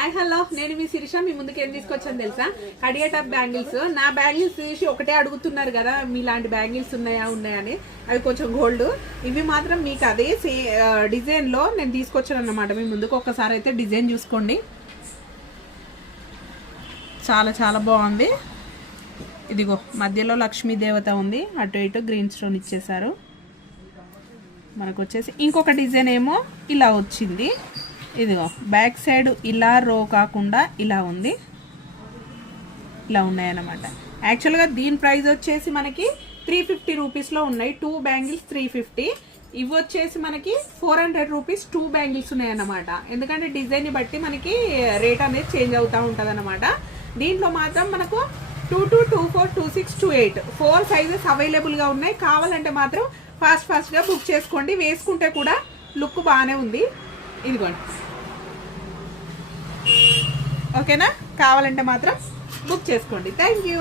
Hi hello, నేను మీ శిరీష. మీ ముందుకు ఏం తీసుకొచ్చాను తెలుసా? కడియా టప్ బ్యాంగిల్స్. నా బ్యాంగిల్స్ చూసి ఒకటే అడుగుతున్నారు కదా, మీలాంటి బ్యాంగిల్స్ ఉన్నాయా అని. అవి కొంచెం గోల్డ్. ఇవి మాత్రం మీకు అదే డిజైన్లో నేను తీసుకొచ్చాను అన్నమాట మీ ముందుకు. ఒక్కసారి అయితే డిజైన్ చూసుకోండి, చాలా చాలా బాగుంది. ఇదిగో మధ్యలో లక్ష్మీ దేవత ఉంది, అటు ఇటు గ్రీన్ స్టోన్ ఇచ్చేసారు. మనకు వచ్చేసి ఇంకొక డిజైన్ ఏమో ఇలా వచ్చింది. ఇదిగో బ్యాక్ సైడ్ ఇలా రో కాకుండా ఇలా ఉంది, ఇలా ఉన్నాయన్నమాట. యాక్చువల్గా దీని ప్రైస్ వచ్చేసి మనకి 350 రూపీస్లో ఉన్నాయి. 2 బ్యాంగిల్స్ 350. ఇవి వచ్చేసి మనకి 400 రూపీస్ 2 బ్యాంగిల్స్ ఉన్నాయన్నమాట. ఎందుకంటే డిజైన్ని బట్టి మనకి రేట్ అనేది చేంజ్ అవుతూ ఉంటుంది అన్నమాట. దీంట్లో మాత్రం మనకు 22, 24, 26, 28 4 సైజెస్ అవైలబుల్గా ఉన్నాయి. కావాలంటే మాత్రం ఫాస్ట్గా బుక్ చేసుకోండి. వేసుకుంటే కూడా లుక్ బాగానే ఉంది. ఇదిగోండి, ఓకేనా? కావాలంటే మాత్రం బుక్ చేసుకోండి. Thank you.